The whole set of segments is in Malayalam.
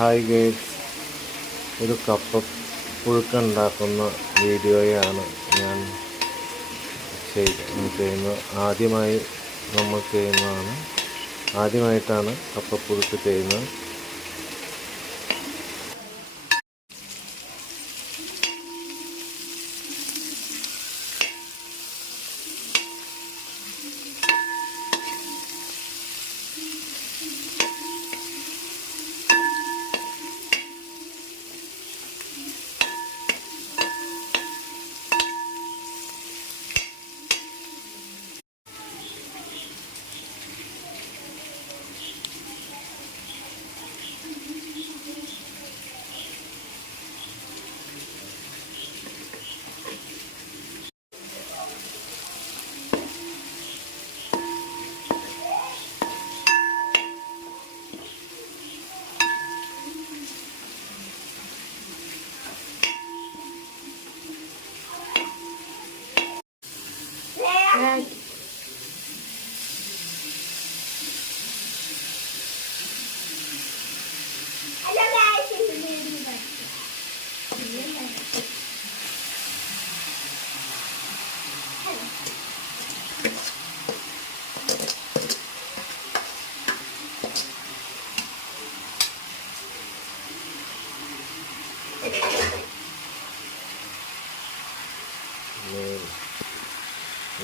ഹായ് ഗൈസ്, ഒരു കപ്പ പുഴുക്കുണ്ടാക്കുന്ന വീഡിയോയാണ് ഞാൻ ചെയ്യുന്നത്. ആദ്യമായിട്ടാണ് കപ്പപ്പുഴുക്ക് ചെയ്യുന്നത്.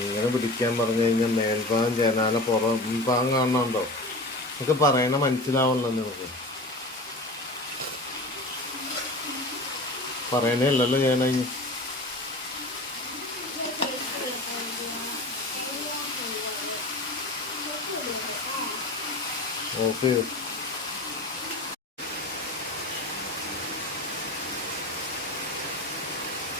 ഇങ്ങനെ പിടിക്കാൻ പറഞ്ഞു കഴിഞ്ഞാൽ മേൽഭാഗം ജനാല പുറം ഭാഗം കാണുന്നുണ്ടോ? നമുക്ക് പറയണ മനസ്സിലാവണല്ലോ. നിങ്ങൾക്ക് പറയണേ അല്ലല്ലോ ഞാൻ ഓക്കെ.